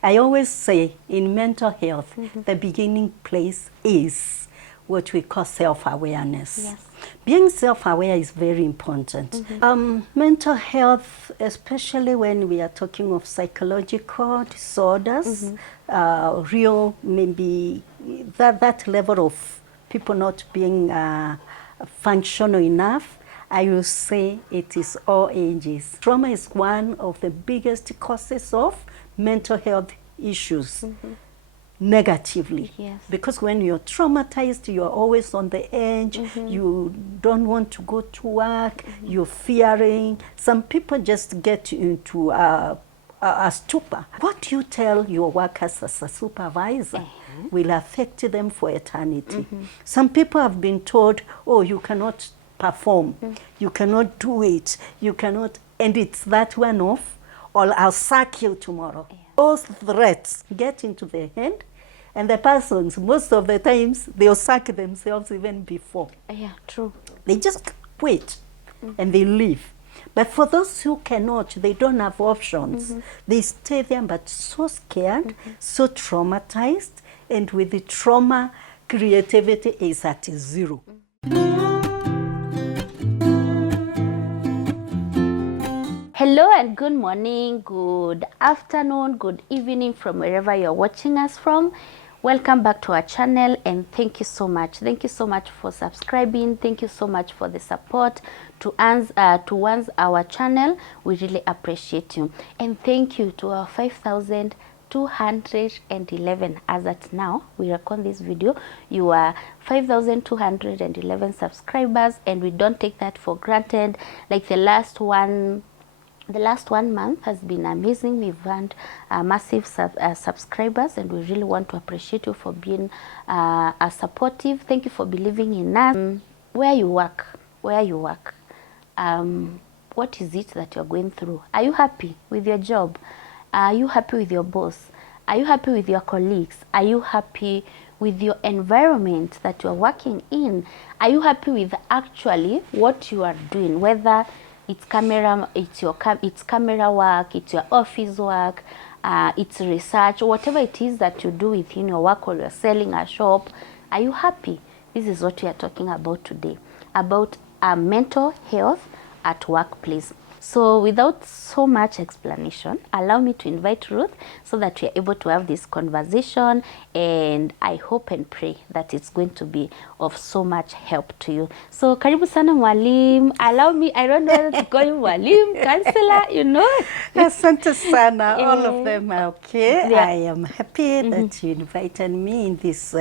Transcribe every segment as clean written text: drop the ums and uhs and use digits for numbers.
I always say in mental health, the beginning place is what we call self-awareness. Yes. Being self-aware is very important. Mental health, especially when we are talking of psychological disorders, real, maybe that level of people not being functional enough, I will say it is all ages. Trauma is one of the biggest causes of mental health issues. Negatively. Yes. Because when you're traumatized, you're always on the edge, you don't want to go to work, you're fearing. Some people just get into a stupor. What you tell your workers as a supervisor will affect them for eternity. Some people have been told, oh, you cannot perform, you cannot do it, you cannot, and it's that one off, or I'll sack you tomorrow. Those threats get into their head, and the persons, most of the times, they'll sack themselves even before. Yeah, true. They just quit and they leave. But for those who cannot, they don't have options. They stay there, but so scared, so traumatized, and with the trauma, creativity is at zero. Hello and good morning, good afternoon, good evening from wherever you're watching us from. Welcome back to our channel and thank you so much. Thank you so much for subscribing. Thank you so much for the support towards our channel. We really appreciate you. And thank you to our 5,211 as at now we record this video. You are 5,211 subscribers and we don't take that for granted. Like the last one month has been amazing. We've earned massive subscribers and we really want to appreciate you for being supportive. Thank you for believing in us. Where you work, what is it that you're going through? Are you happy with your job? Are you happy with your boss? Are you happy with your colleagues? Are you happy with your environment that you're working in? Are you happy with actually what you are doing? Whether it's camera work, it's your office work, it's research, whatever it is that you do within your work, or you're selling a shop. Are you happy? This is what we are talking about today, about mental health at workplace. So without so much explanation, allow me to invite Ruth so that we are able to have this conversation, and I hope and pray that it's going to be of so much help to you. So karibu sana mwalimu. Allow me, I don't know whether to call you mwalimu, counselor, you know. Asante sana, all of them are okay. Yeah. I am happy that you invited me in this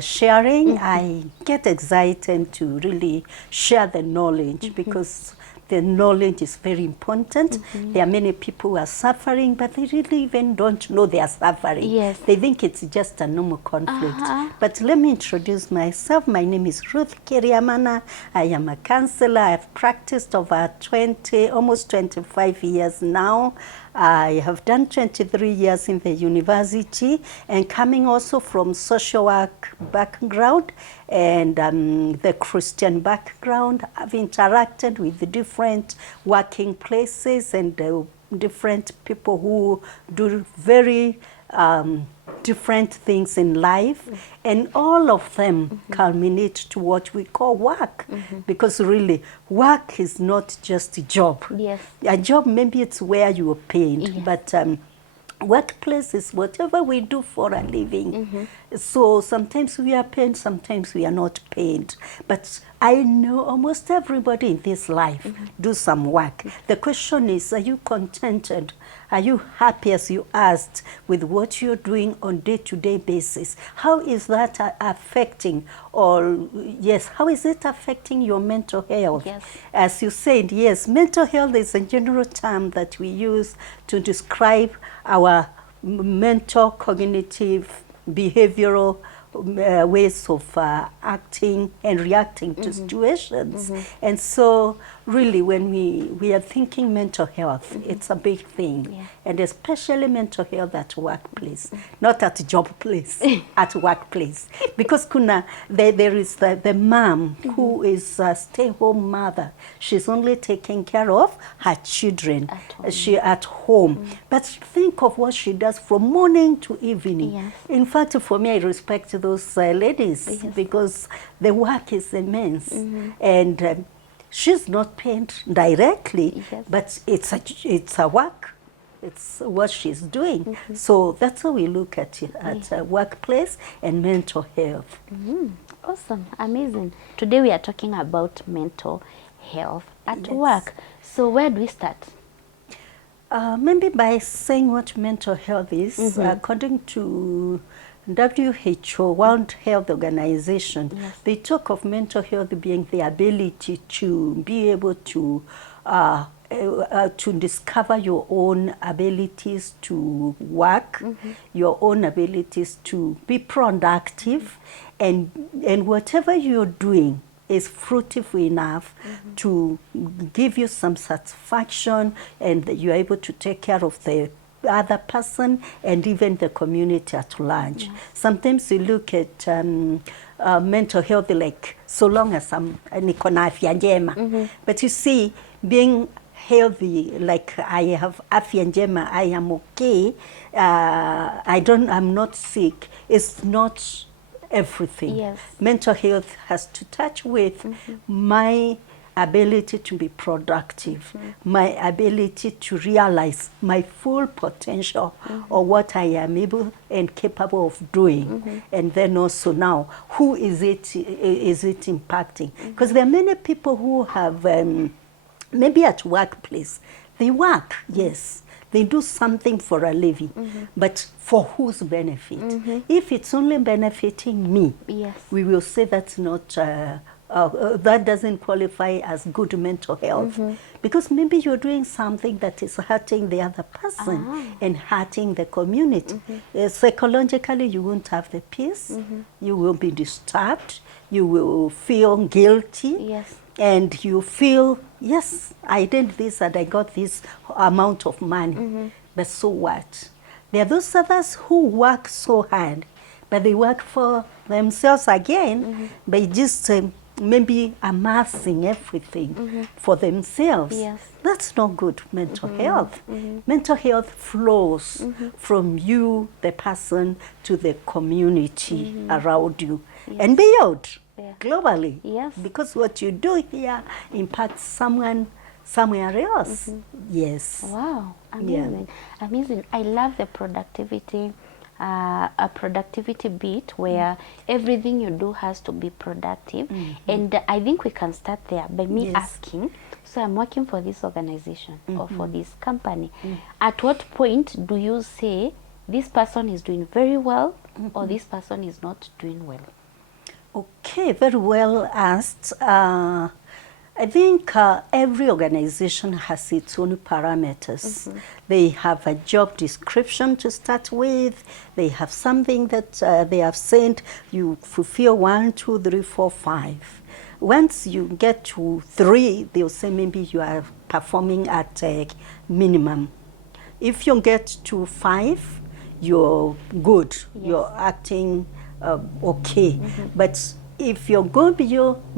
sharing. I get excited to really share the knowledge because the knowledge is very important. There are many people who are suffering, but they really even don't know they are suffering. Yes. They think it's just a normal conflict. But let me introduce myself. My name is Ruth Kiriamana. I am a counselor. I've practiced over almost 25 years now. I have done 23 years in the university and coming also from social work background and the Christian background. I've interacted with the different working places and different people who do very different things in life, and all of them culminate to what we call work, because really work is not just a job. Yes. A job, maybe it's where you are paid, but workplace is whatever we do for a living. So sometimes we are paid, sometimes we are not paid. But I know almost everybody in this life do some work. The question is, are you contented? Are you happy, as you asked, with what you're doing on day-to-day basis? How is that affecting, or yes, how is it affecting your mental health? Yes. As you said, yes, mental health is a general term that we use to describe our mental, cognitive, behavioral ways of acting and reacting to situations. And so really, when we are thinking mental health, it's a big thing. Yeah. And especially mental health at workplace, not at job place, at workplace. Because there is the mom who is a stay-home mother. She's only taking care of her children. At home. But think of what she does from morning to evening. Yes. In fact, for me, I respect those ladies because the work is immense. And she's not paid directly, but it's a work. It's what she's doing. So that's how we look at it, at workplace and mental health. Awesome, amazing. Today we are talking about mental health at work. So where do we start? Maybe by saying what mental health is, according to WHO, World Health Organization, they talk of mental health being the ability to be able to discover your own abilities to work, your own abilities to be productive, and whatever you're doing is fruitful enough to give you some satisfaction, and you're able to take care of the other person and even the community at large. Sometimes you look at mental health like, so long as niko na afya njema. But you see, being healthy, like I have afya njema, I am okay, I'm not sick, it's not everything. Yes. Mental health has to touch with my ability to be productive, my ability to realize my full potential or what I am able and capable of doing. And then also now, who is it impacting? Because there are many people who have, maybe at workplace, they work, yes. They do something for a living, but for whose benefit? If it's only benefiting me, we will say that's not, that doesn't qualify as good mental health. Because maybe you're doing something that is hurting the other person and hurting the community. Psychologically, you won't have the peace. You will be disturbed. You will feel guilty. And you feel, yes, I did this and I got this amount of money. But so what? There are those others who work so hard, but they work for themselves again by just maybe amassing everything for themselves. That's not good mental health. Mental health flows from you, the person, to the community around you and beyond. Globally, because what you do here impacts someone somewhere else. Wow, amazing, amazing. I love the productivity, a productivity bit where everything you do has to be productive. And I think we can start there by me asking, so I'm working for this organization or for this company. At what point do you say this person is doing very well or this person is not doing well? Okay, very well asked. I think every organization has its own parameters. They have a job description to start with. They have something that they have said you fulfill 1, 2, 3, 4, 5. Once you get to 3, they'll say maybe you are performing at a minimum. If you get to 5, you're good. You're acting okay. But if you're going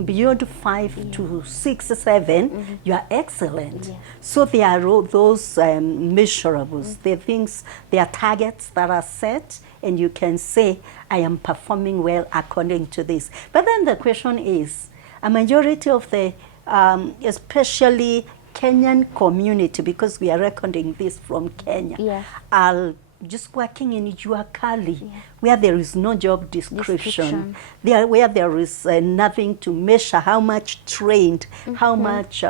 beyond 5 to 6, 7, you are excellent. So there are those measurables, the things, there are targets that are set, and you can say, I am performing well according to this. But then the question is, a majority of the, especially Kenyan community, because we are recording this from Kenya, are just working in Juakali, where there is no job description. Where there is nothing to measure how much trained, how much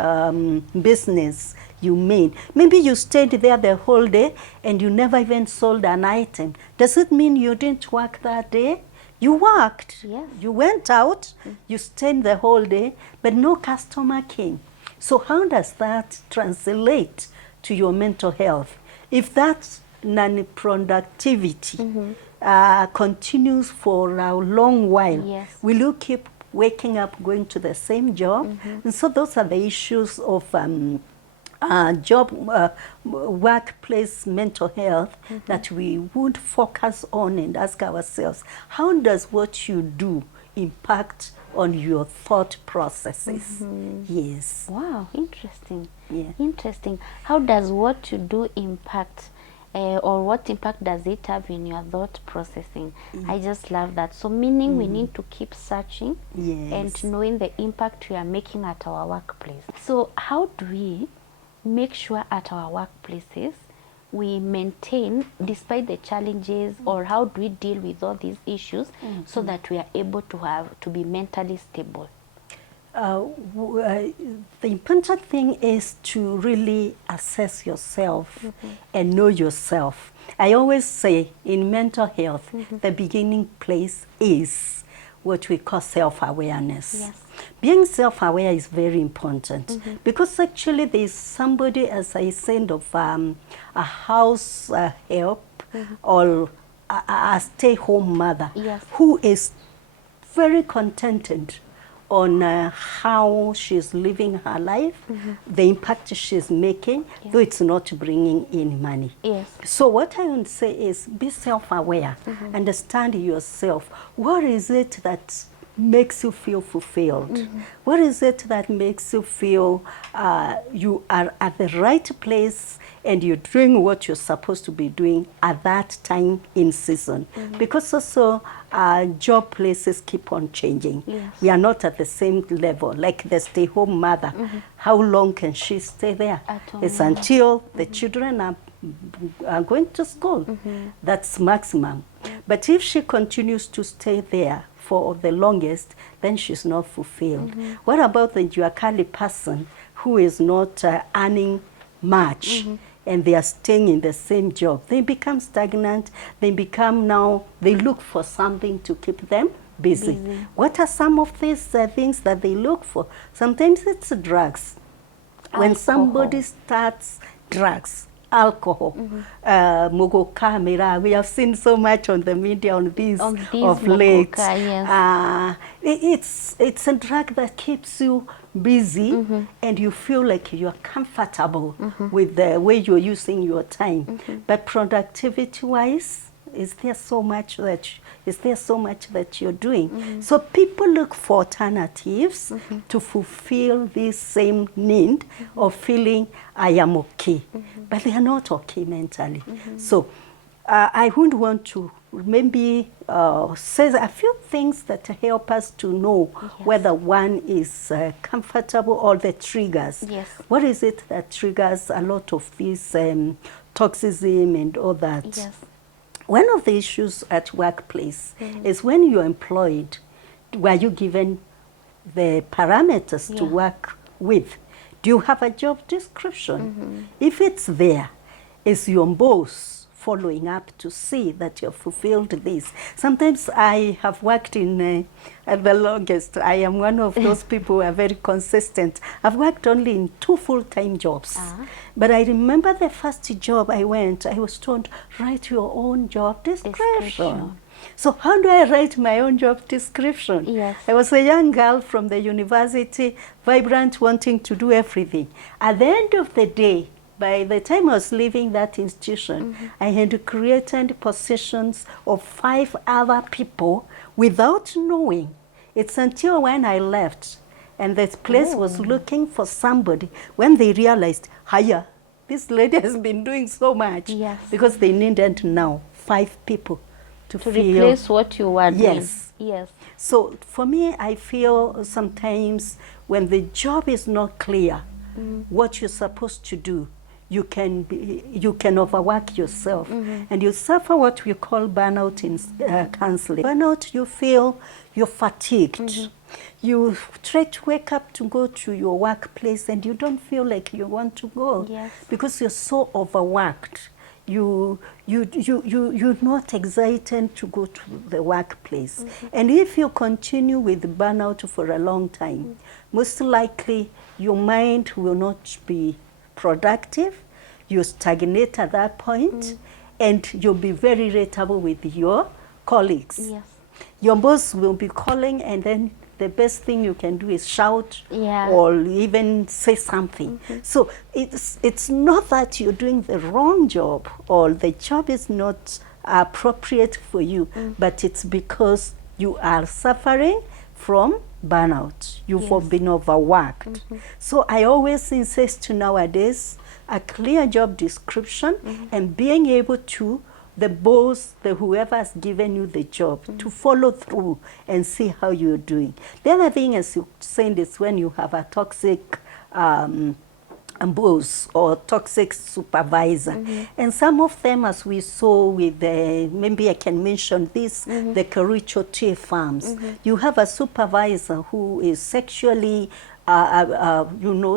business you made. Maybe you stayed there the whole day and you never even sold an item. Does it mean you didn't work that day? You worked. You went out, you stayed the whole day, but no customer came. So how does that translate to your mental health? If that's non-productivity continues for a long while, will you keep waking up, going to the same job. And so those are the issues of workplace mental health that we would focus on and ask ourselves, how does what you do impact on your thought processes? Yes. Wow, interesting. Yeah. Interesting. How does what you do impact, or what impact does it have in your thought processing? I just love that. So meaning we need to keep searching Yes. and knowing the impact we are making at our workplace. So how do we make sure at our workplaces we maintain, despite the challenges, or how do we deal with all these issues so that we are able to be mentally stable? The important thing is to really assess yourself and know yourself. I always say in mental health, the beginning place is what we call self-awareness. Yes. Being self-aware is very important because actually there is somebody, as I said, of a house help or a stay-home mother Yes. who is very contented on how she's living her life, the impact she's making, though it's not bringing in money. Yes. So what I want to say is be self-aware, understand yourself. What is it that makes you feel fulfilled? What is it that makes you feel you are at the right place and you're doing what you're supposed to be doing at that time in season? Because also job places keep on changing. Yes. We are not at the same level. Like the stay-home mother, how long can she stay there? At home, It's yeah. until the children are going to school. That's maximum. But if she continues to stay there for the longest, then she's not fulfilled. What about the Juakali person who is not earning much and they are staying in the same job? They become stagnant. They become now, they look for something to keep them busy. What are some of these things that they look for? Sometimes it's drugs. When somebody starts drugs, alcohol, mogoka, mira, we have seen so much on the media on these of late. Yes. It's a drug that keeps you busy and you feel like you're comfortable with the way you're using your time. But productivity-wise, is there so much that you're doing? So people look for alternatives to fulfill this same need of feeling I am okay, but they are not okay mentally. So I would want to maybe say a few things that help us to know whether one is comfortable, or the triggers. Yes. What is it that triggers a lot of this toxism and all that? Yes. One of the issues at workplace is when you're employed, were you given the parameters to work with? Do you have a job description? If it's there, is your boss following up to see that you've fulfilled this? Sometimes I have worked in the longest. I am one of those people who are very consistent. I've worked only in 2 full-time jobs. But I remember the first job I went, I was told, write your own job description. So how do I write my own job description? Yes. I was a young girl from the university, vibrant, wanting to do everything. At the end of the day, by the time I was leaving that institution, I had created positions of 5 other people without knowing. It's until when I left and this place was looking for somebody, when they realized, hiya, this lady has been doing so much. Yes. Because they needed now 5 people to fill. Replace what you were doing. Yes. Yes. So for me, I feel sometimes when the job is not clear, what you're supposed to do, you can overwork yourself, and you suffer what we call burnout in counseling. Burnout, you feel you're fatigued. You try to wake up to go to your workplace and you don't feel like you want to go. Yes. Because you're so overworked. You're not excited to go to the workplace. And if you continue with burnout for a long time, most likely your mind will not be productive. You stagnate at that point, and you'll be very irritable with your colleagues. Yes. Your boss will be calling and then the best thing you can do is shout Yeah. or even say something. So it's not that you're doing the wrong job or the job is not appropriate for you, but it's because you are suffering from burnout. You've been overworked. So I always insist nowadays a clear job description and being able to, the boss, whoever has given you the job, to follow through and see how you're doing. The other thing, as you said, is when you have a toxic boss or toxic supervisor. And some of them, as we saw with maybe I can mention this, the Kericho tea farms. You have a supervisor who is sexually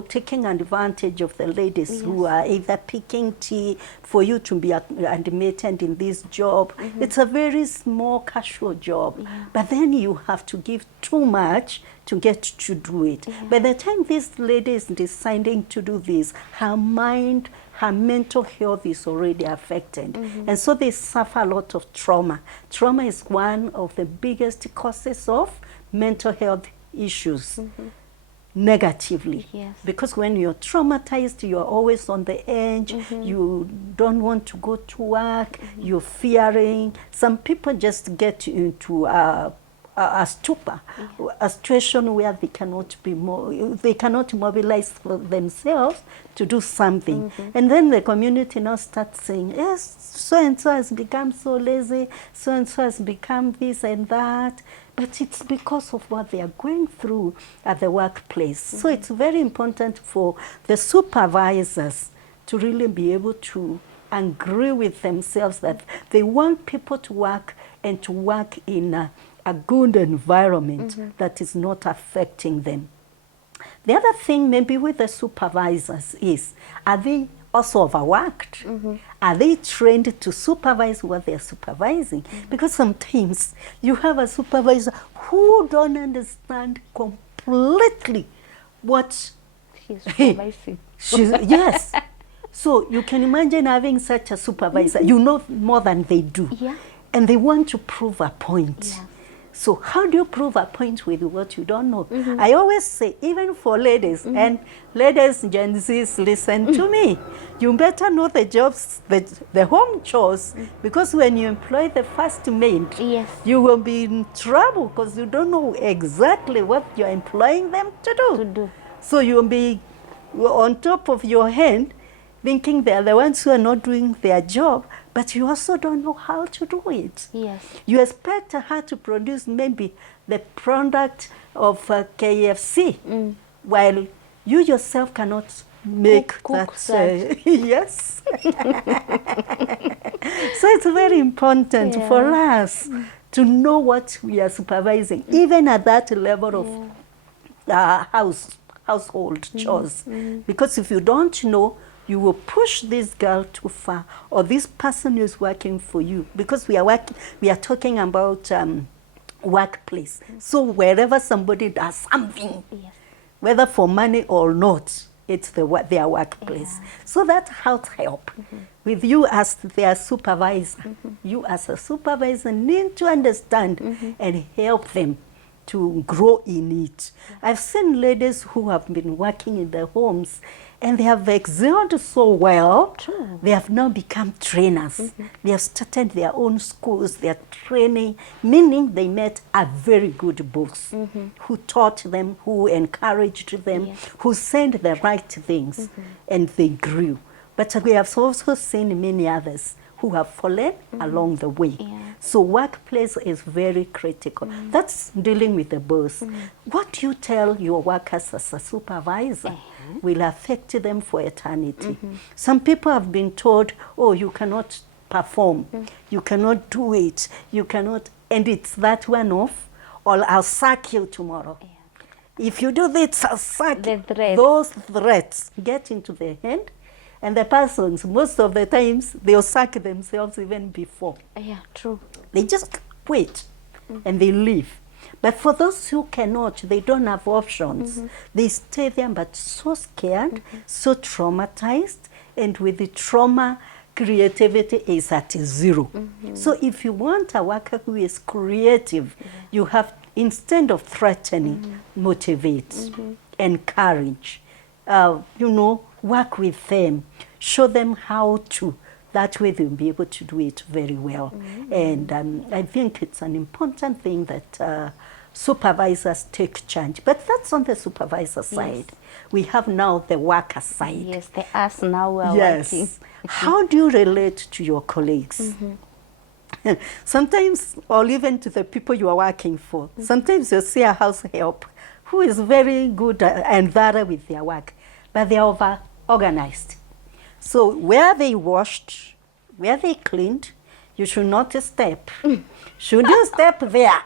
taking advantage of the ladies who are either picking tea for you to be admitted in this job. It's a very small, casual job, but then you have to give too much to get to do it. By the time this lady is deciding to do this, her mind, her mental health is already affected. And so they suffer a lot of trauma. Trauma is one of the biggest causes of mental health issues. Negatively, because when you're traumatized, you're always on the edge, you don't want to go to work, you're fearing. Some people just get into a stupor, a situation where they cannot mobilize for themselves to do something. And then the community now starts saying, yes, so-and-so has become so lazy, so-and-so has become this and that. But it's because of what they are going through at the workplace. So it's very important for the supervisors to really be able to agree with themselves that they want people to work and to work in a good environment that is not affecting them. The other thing maybe with the supervisors is, are they also overworked? Are they trained to supervise what they're supervising? Because sometimes you have a supervisor who don't understand completely what he's supervising. Yes. So you can imagine having such a supervisor, you know more than they do. And they want to prove a point. So how do you prove a point with what you don't know? I always say, even for ladies, and ladies, Gen Zs, listen to me. You better know the jobs, the home chores, because when you employ the first maid, you will be in trouble because you don't know exactly what you're employing them to do. So you'll be on top of your head, thinking they're the ones who are not doing their job, but you also don't know how to do it. You expect her to produce maybe the product of KFC, while you yourself cannot make cook that. Yes. So it's very important for us to know what we are supervising, even at that level of household chores. Because if you don't know, you will push this girl too far, or this person is working for you, because we are talking about workplace. So wherever somebody does something, whether for money or not, it's their workplace. So that help with you as their supervisor. You as a supervisor need to understand and help them to grow in it. I've seen ladies who have been working in their homes and they have excelled so well. They have now become trainers. They have started their own schools, their training, meaning they met a very good boss who taught them, who encouraged them, who said the right things, and they grew. But we have also seen many others who have fallen along the way. So workplace is very critical. That's dealing with the boss. What you tell your workers as a supervisor will affect them for eternity. Some people have been told, oh, you cannot perform, you cannot do it, you cannot, and it's that one off, or I'll sack you tomorrow. If you do this, I'll sack you. Those threats get into their head, and the persons, most of the times, they'll sack themselves even before. They just quit and they leave. But for those who cannot, they don't have options. They stay there, but so scared, so traumatized, and with the trauma, creativity is at zero. So if you want a worker who is creative, you have instead of threatening, motivate, encourage, you know, work with them, show them how to. That way they'll be able to do it very well. And I think it's an important thing that supervisors take charge. But that's on the supervisor side. We have now the worker side. Yes, the us now we are working. How do you relate to your colleagues? Sometimes, or even to the people you are working for, sometimes you'll see a house help who is very good and thorough with their work, but they are over-organized. So where they washed, where they cleaned, you should not step. Should you step there,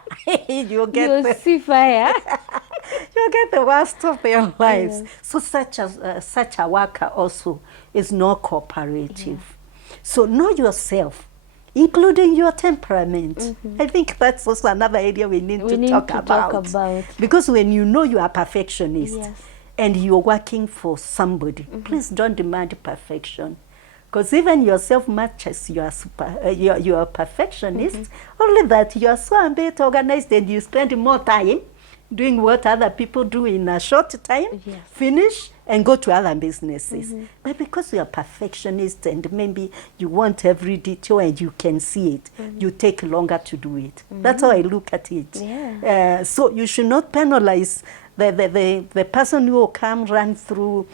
you'll see fire. you'll get the worst of their lives. So such a worker also is not cooperative. So know yourself, including your temperament. I think that's also another area we need to talk about. Because when you know you are a perfectionist and you're working for somebody, please don't demand perfection. Because even yourself, much as you are a perfectionist, only that you are so a bit organized and you spend more time doing what other people do in a short time, finish and go to other businesses. But because you are perfectionist and maybe you want every detail and you can see it, you take longer to do it. That's how I look at it. So you should not penalize the person who will come, run through,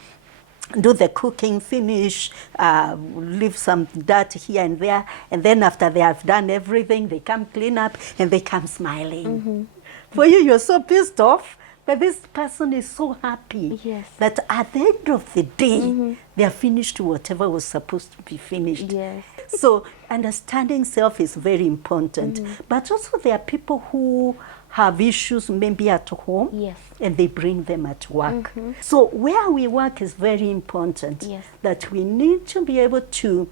do the cooking, finish, leave some dirt here and there, and then after they have done everything, they come clean up and they come smiling. For you, you're so pissed off, but this person is so happy that at the end of the day, they are finished whatever was supposed to be finished. So understanding self is very important. But also there are people who have issues maybe at home and they bring them at work. So where we work is very important, that we need to be able to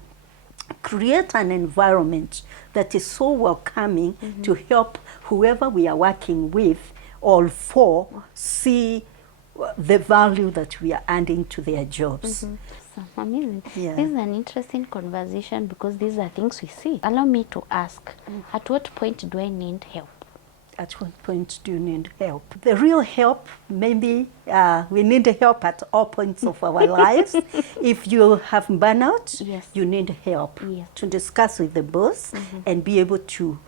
create an environment that is so welcoming to help whoever we are working with or for see the value that we are adding to their jobs. Amazing. This is an interesting conversation because these are things we see. Allow me to ask, at what point do I need help? At what point do you need help? The real help, maybe we need help at all points of our lives. If you have burnout, you need help to discuss with the boss and be able to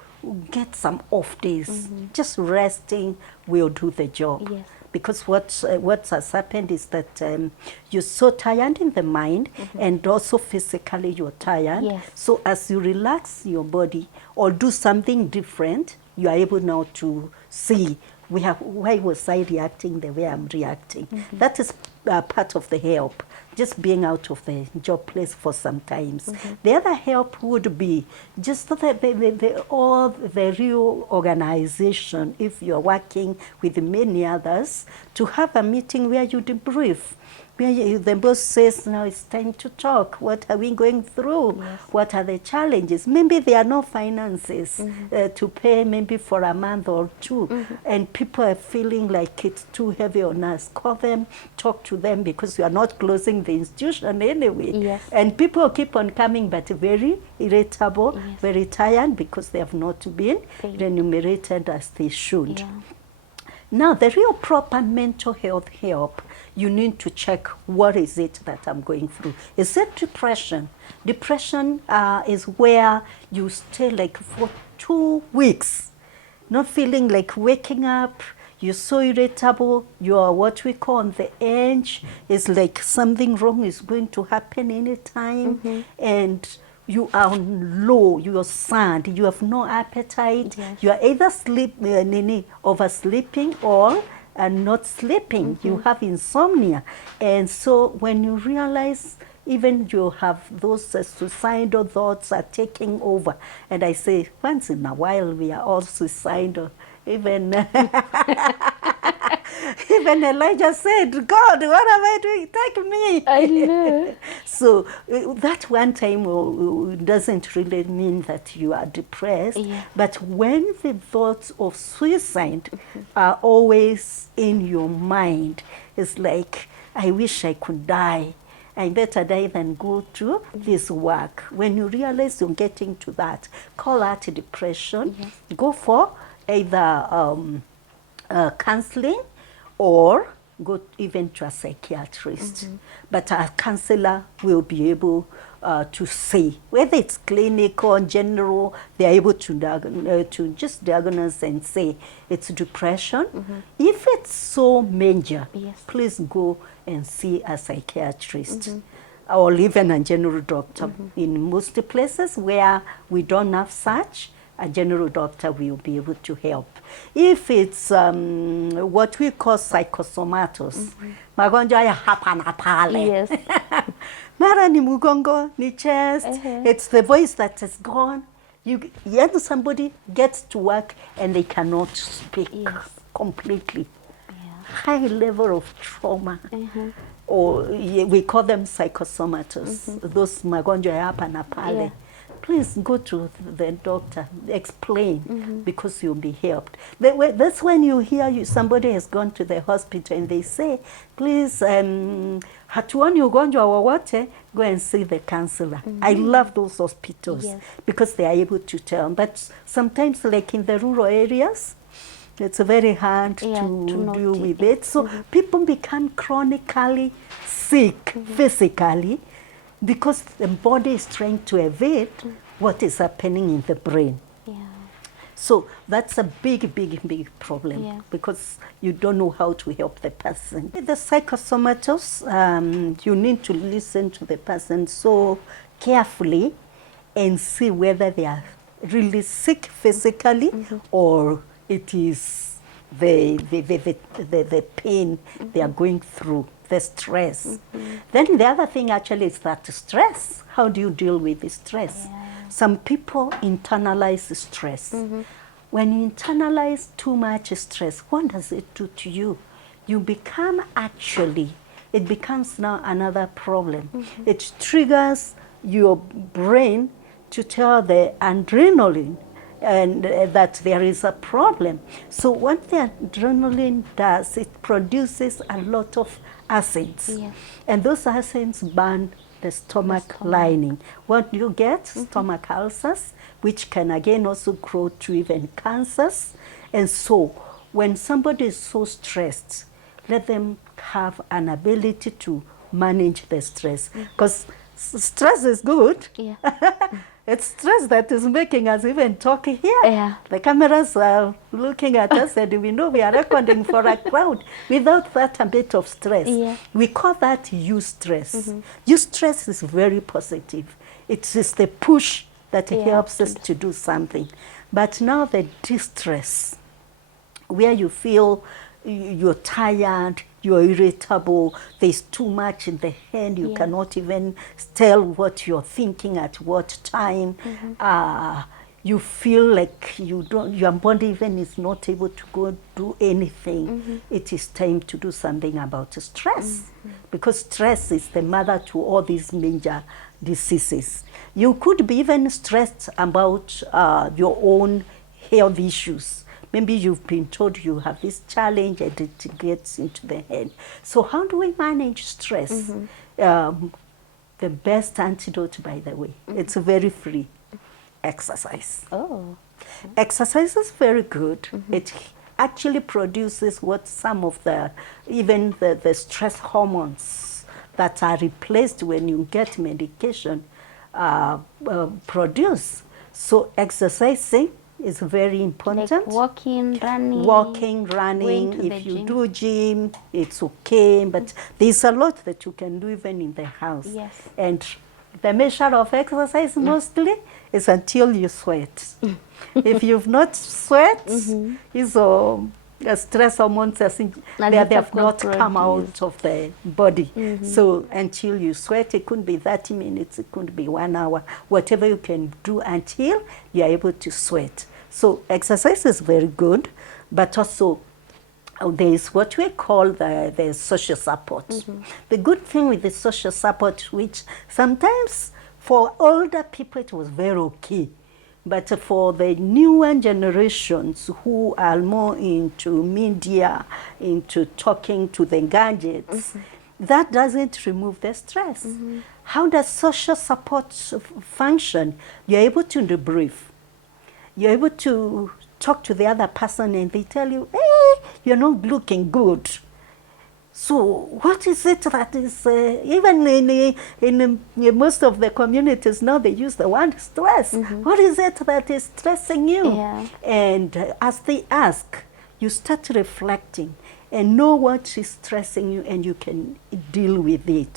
get some off days. Just resting will do the job. Because what has happened is that you're so tired in the mind and also physically you're tired. So as you relax your body or do something different, you are able now to see why was I reacting the way I'm reacting. That is part of the help, just being out of the job place for some times. The other help would be just the real organization, if you're working with many others, to have a meeting where you debrief. Where the boss says, now it's time to talk. What are we going through? What are the challenges? Maybe there are no finances to pay maybe for a month or two. And people are feeling like it's too heavy on us. Call them, talk to them, because you are not closing the institution anyway. And people keep on coming, but very irritable, very tired, because they have not been remunerated as they should. Now, the real proper mental health help, you need to check what is it that I'm going through. Is it depression? Depression is where you stay like for 2 weeks, not feeling like waking up. You're so irritable. You are what we call on the edge. It's like something wrong is going to happen anytime. And you are low, you are sad, you have no appetite. You are either oversleeping or not sleeping. You have insomnia. And so when you realize even you have those suicidal thoughts are taking over. And I say, once in a while we are all suicidal. Even even Elijah said, God, what am I doing? Take me. I know. So that one time doesn't really mean that you are depressed. But when the thoughts of suicide are always in your mind, it's like, I wish I could die. I better die than go to this work. When you realize you're getting to that, call out depression. Go for either counseling or go even to a psychiatrist. But a counselor will be able to say, whether it's clinical or general, they're able to just diagnose and say it's depression. If it's so major, Yes. please go and see a psychiatrist or even a general doctor. In most places where we don't have such, a general doctor will be able to help. If it's what we call psychosomatos, magonjwa ya hapa na pale. Yes. Mara ni mugongo, ni chest, it's the voice that is gone. Yet somebody gets to work and they cannot speak completely. High level of trauma. Or we call them psychosomatos, those magonjwa ya hapa na pale. Please go to the doctor, explain, because you'll be helped. That's when you hear somebody has gone to the hospital and they say, please, hatuoni ugonjwa wowote, go and see the counselor. I love those hospitals because they are able to tell. But sometimes, like in the rural areas, it's very hard to deal with it. So people become chronically sick physically, because the body is trying to evade what is happening in the brain. So that's a big, big, big problem because you don't know how to help the person. With the psychosomatos, you need to listen to the person so carefully and see whether they are really sick physically or it is the pain they are going through, the stress. Then the other thing actually is that stress. How do you deal with the stress? Some people internalize stress. When you internalize too much stress, what does it do to you? You become it becomes now another problem. It triggers your brain to tell the adrenaline and that there is a problem. So what the adrenaline does, it produces a lot of acids. And those acids burn the stomach lining. What you get? Stomach ulcers, which can again also grow to even cancers. And so when somebody is so stressed, let them have an ability to manage the stress. Because stress is good. It's stress that is making us even talk here. The cameras are looking at us and we know we are recording for a crowd. Without that a bit of stress, we call that eustress. Eustress is very positive. It is the push that helps us to do something. But now the distress, where you feel you're tired, you're irritable, there's too much in the head, you cannot even tell what you're thinking at what time. You feel like your body even is not able to go do anything. It is time to do something about stress, because stress is the mother to all these major diseases. You could be even stressed about your own health issues. Maybe you've been told you have this challenge and it gets into the head. So how do we manage stress? The best antidote, by the way, it's very free. Exercise. Exercise is very good. It actually produces what some of even the stress hormones that are replaced when you get medication produce. So exercising is very important. Like walking, running. Walking, running. If you do gym, it's okay. But there's a lot that you can do even in the house. And the measure of exercise mostly is until you sweat. If you've not sweat, stress hormones they have not come out of the body. So until you sweat, it could be 30 minutes, it could be 1 hour, whatever you can do until you are able to sweat. So exercise is very good, but also there is what we call the social support. The good thing with the social support, which sometimes for older people it was very okay, but for the newer generations who are more into media, into talking to the gadgets, that doesn't remove the stress. How does social support function? You're able to debrief. You're able to talk to the other person and they tell you, hey, you're not looking good. So what is it that is, even in most of the communities now, they use the word stress. What is it that is stressing you? Yeah. And as they ask, you start reflecting and know what is stressing you, and you can deal with it.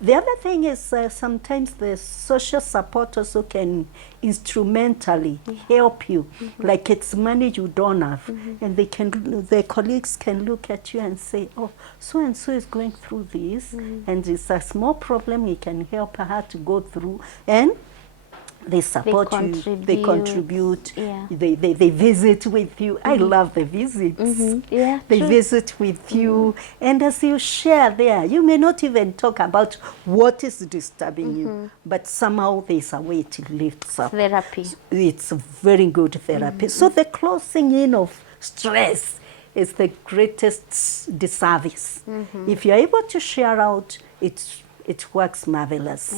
The other thing is sometimes the social support also can instrumentally help you. Like it's money you don't have, and the colleagues can look at you and say, oh, so and so is going through this, and it's a small problem, we can help her to go through, and they support you, they contribute, they visit with you. I love the visits. Yeah, they true. visit with you, and as you share there, you may not even talk about what is disturbing you, but somehow there's a way to lift up. Therapy. It's a very good therapy. So the closing in of stress is the greatest disservice. If you're able to share out, it works marvelous.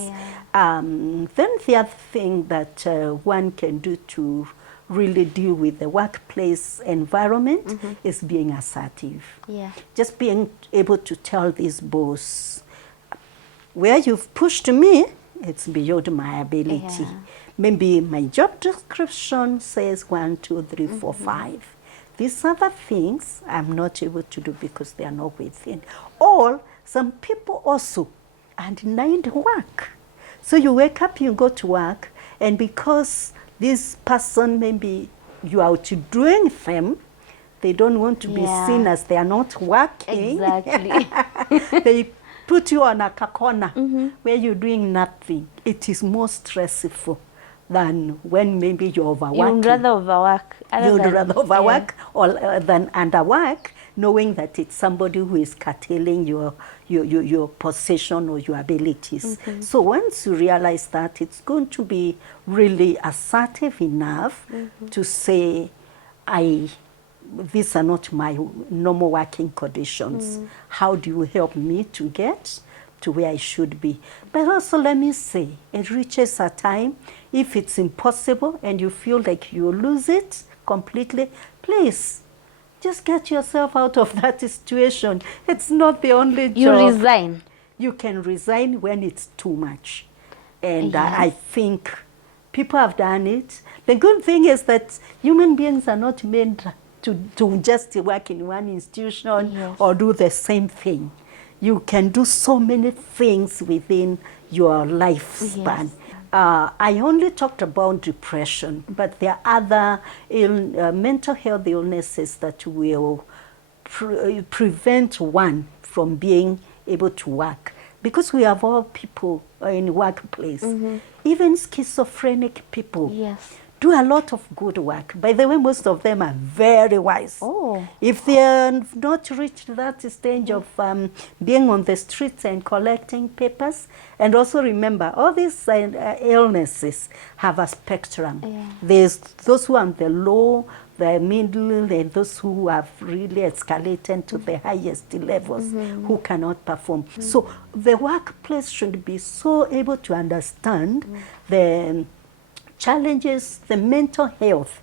Then the other thing that one can do to really deal with the workplace environment is being assertive. Just being able to tell this boss, where you've pushed me, it's beyond my ability. Maybe my job description says 1, 2, 3, 4, 5. These other things I'm not able to do because they are not within. Or some people also are denied work. So you wake up, you go to work, and because this person, maybe you are outdoing them, they don't want to be seen as they are not working. Exactly. They put you on a corner where you're doing nothing. It is more stressful than when maybe you're overworking. You'd rather overwork. You'd rather overwork or, than underwork, knowing that it's somebody who is curtailing your position or your abilities. So once you realize that, it's going to be really assertive enough to say, these are not my normal working conditions. How do you help me to get to where I should be? But also let me say, it reaches a time, if it's impossible and you feel like you lose it completely, please, just get yourself out of that situation. It's not the only job. You resign. You can resign when it's too much. And I think people have done it. The good thing is that human beings are not meant to just work in one institution or do the same thing. You can do so many things within your lifespan. I only talked about depression, but there are other mental health illnesses that will prevent one from being able to work. Because we have all people in the workplace, even schizophrenic people do a lot of good work. By the way, most of them are very wise. If they are not reached that stage of being on the streets and collecting papers, and also remember, all these illnesses have a spectrum. There's those who are on the low, the middle, and those who have really escalated to the highest levels, who cannot perform. So the workplace should be so able to understand the challenges, the mental health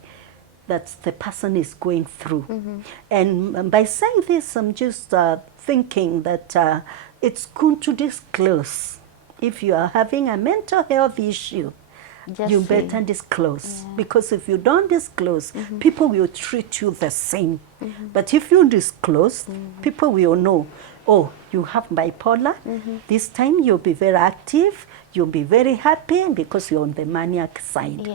that the person is going through. And by saying this, I'm just thinking that it's good to disclose. If you are having a mental health issue, you better disclose. Because if you don't disclose, people will treat you the same. But if you disclose, people will know, oh, you have bipolar. This time you'll be very active. You'll be very happy because you're on the maniac side.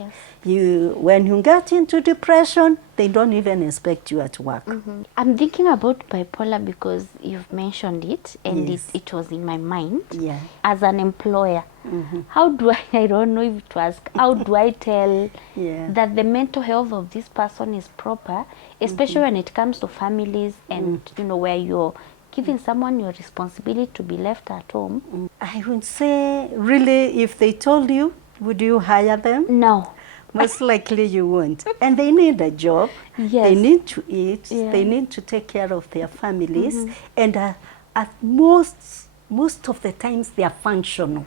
When you get into depression, they don't even expect you at work. I'm thinking about bipolar because you've mentioned it, and it was in my mind. As an employer, how do I don't know if to ask, how do I tell that the mental health of this person is proper, especially when it comes to families and, you know, where you're giving someone your responsibility to be left at home? I would say, really, if they told you, would you hire them? No. Most likely you won't. And they need a job. They need to eat. They need to take care of their families. And at most of the times they are functional.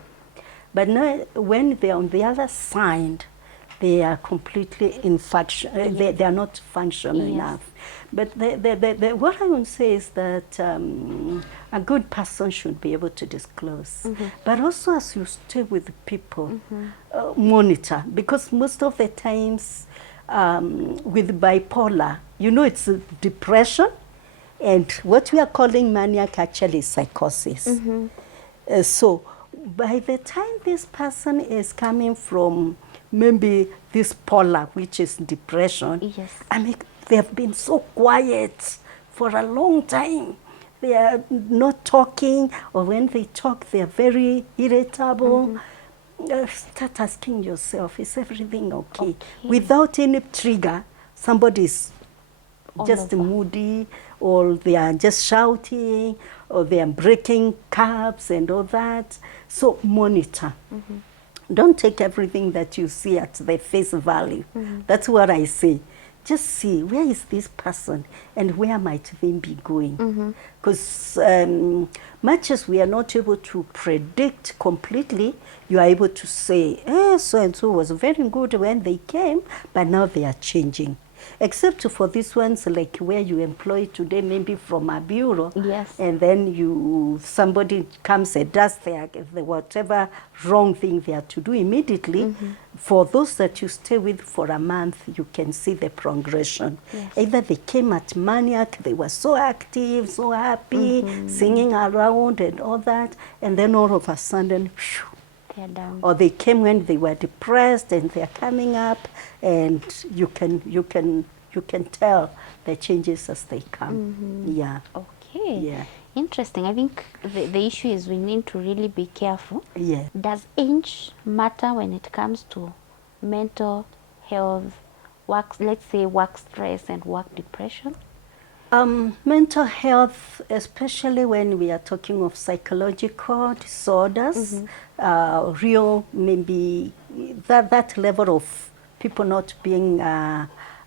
But now, when they're on the other side, they are completely they are not functional enough. But what I would say is that a good person should be able to disclose. But also, as you stay with people, monitor, because most of the times with bipolar, you know, it's depression, and what we are calling maniac actually is psychosis. So by the time this person is coming from maybe this polar, which is depression, I mean, they have been so quiet for a long time. They are not talking, or when they talk, they are very irritable. Start asking yourself, is everything okay? Without any trigger, somebody's just moody, or they are just shouting, or they are breaking cups and all that. So monitor. Don't take everything that you see at the face value. That's what I say. Just see, where is this person and where might they be going? Because much as we are not able to predict completely, you are able to say, so-and-so was very good when they came, but now they are changing. Except for these ones, like where you employ today, maybe from a bureau, and then somebody comes and does the whatever wrong thing they are to do immediately. For those that you stay with for a month, you can see the progression. Either they came at maniac, they were so active, so happy, singing around and all that, and then all of a sudden, whew, or they came when they were depressed and they're coming up, and you can tell the changes as they come. Yeah. Okay. Yeah. Interesting. I think the issue is we need to really be careful. Yeah. Does age matter when it comes to mental health, work, let's say work stress and work depression? Mental health, especially when we are talking of psychological disorders, real, maybe that level of people not being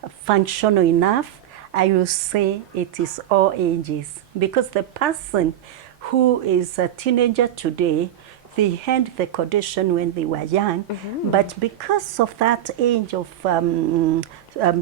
functional enough, I will say it is all ages. Because the person who is a teenager today, they had the condition when they were young, but because of that age of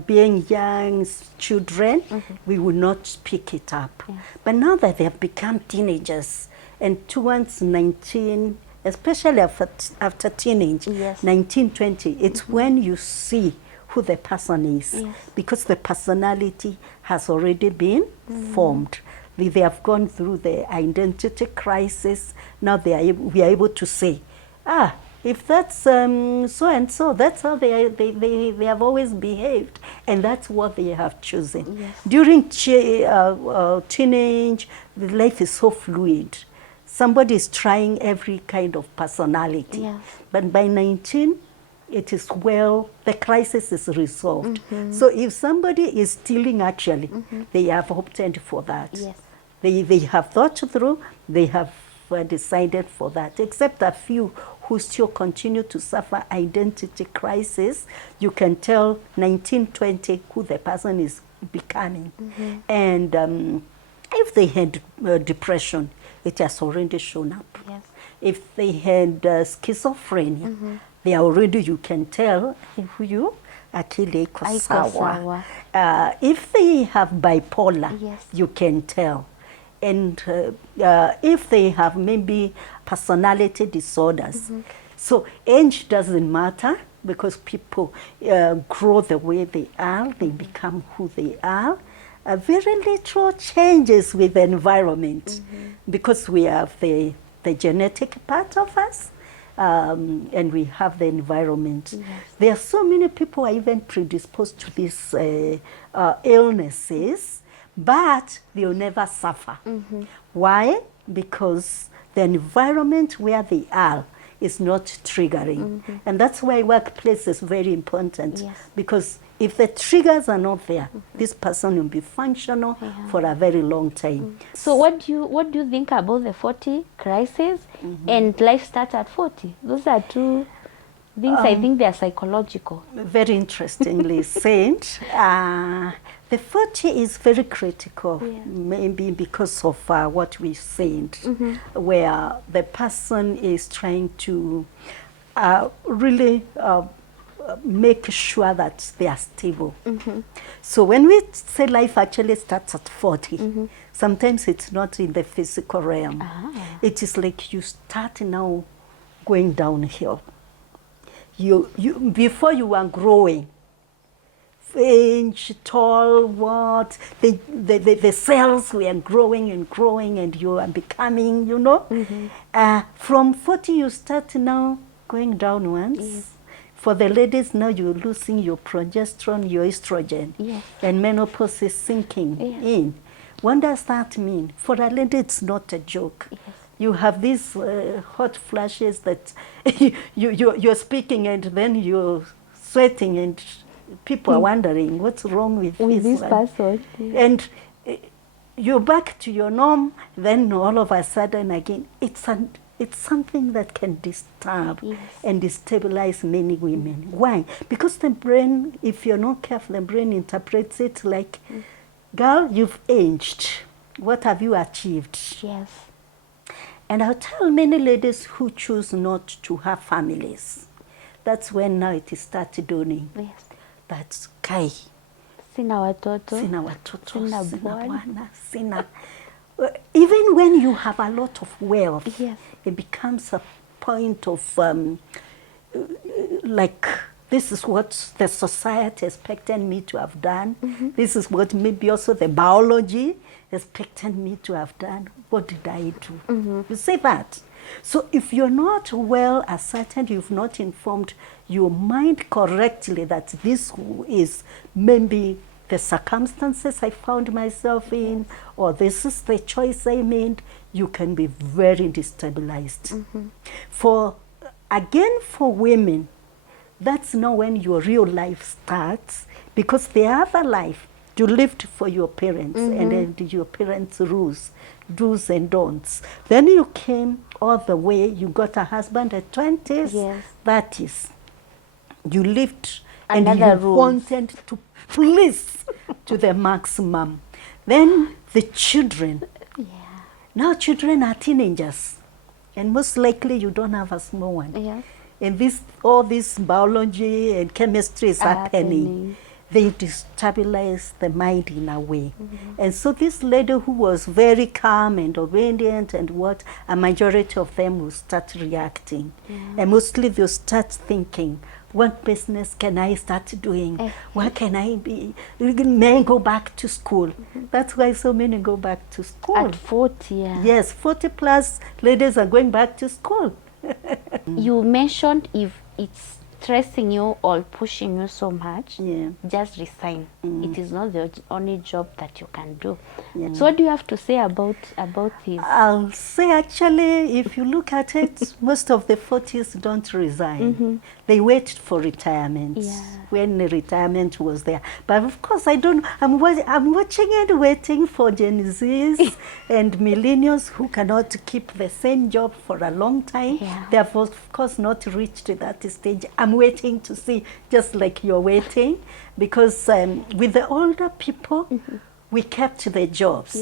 being young children, we will not pick it up. But now that they have become teenagers, and towards 19, especially after teenage, 19, 20, it's when you see who the person is, because the personality has already been formed. They have gone through the identity crisis. Now we are able to say, if that's so and so, that's how they have always behaved, and that's what they have chosen. During teenage, the life is so fluid. Somebody is trying every kind of personality, but by 19, it is the crisis is resolved. So if somebody is stealing, actually, they have opted for that. They have thought through, they have decided for that, except a few who still continue to suffer identity crisis. You can tell 19, 20 who the person is becoming. And if they had depression, it has already shown up. If they had schizophrenia, they already, you can tell who akili iko sawa. If they have bipolar, you can tell. And if they have maybe personality disorders. So age doesn't matter, because people grow the way they are, they become who they are. Very little changes with the environment, because we have the genetic part of us, and we have the environment. There are so many people who are even predisposed to these illnesses, but they'll never suffer. Why? Because the environment where they are is not triggering. And that's why workplace is very important, because if the triggers are not there, this person will be functional for a very long time. So what do you think about the 40 crisis and life starts at 40? Those are two things I think they are psychological. Very interestingly said. The 40 is very critical, maybe because of what we said, where the person is trying to really make sure that they are stable. So when we say life actually starts at 40, sometimes it's not in the physical realm. It is like you start now going downhill. You before you are growing, inch tall, what the cells were growing and growing, and you are becoming, you know. From 40 you start now going downwards. For the ladies now, you're losing your progesterone, your estrogen, and menopause is sinking in. What does that mean? For a lady, it's not a joke. You have these hot flashes that you're speaking, and then you're sweating, and people are wondering what's wrong with this one. person. And you're back to your norm, then all of a sudden again, it's something that can disturb and destabilize many women. Why? Because the brain, if you're not careful, the brain interprets it like, girl, you've aged. What have you achieved? Yes. And I'll tell many ladies who choose not to have families, that's when now it starts dawning. Yes. That's Kai. Sina watoto. Sina watoto. Sina Sina bwana. bwana. Sina. Even when you have a lot of wealth, it becomes a point of like, this is what the society expected me to have done. This is what maybe also the biology expected me to have done. What did I do? You say that. So if you're not well ascertained, you've not informed your mind correctly that this is maybe the circumstances I found myself in, or this is the choice I made, you can be very destabilized. For women, that's not when your real life starts, because the other life you lived for your parents, and then your parents' rules, do's and don'ts. Then you came all the way, you got a husband at 20s, 30s. You lived and you wanted to please to the maximum. Then the children. Now children are teenagers, and most likely you don't have a small one. And all this biology and chemistry is happening. They destabilize the mind in a way. And so this lady who was very calm and obedient and a majority of them will start reacting. And mostly they'll start thinking, what business can I start doing? Where can I be? May I go back to school? That's why so many go back to school. At 40, Yes, 40 plus ladies are going back to school. You mentioned if it's stressing you or pushing you so much, just resign. It is not the only job that you can do. So what do you have to say about this? I'll say actually, if you look at it, most of the 40s don't resign. They wait for retirement when the retirement was there. But of course, I'm watching and waiting for Gen Zs and millennials who cannot keep the same job for a long time. They have of course not reached that stage. I'm waiting to see, just like you're waiting, because with the older people, we kept the jobs.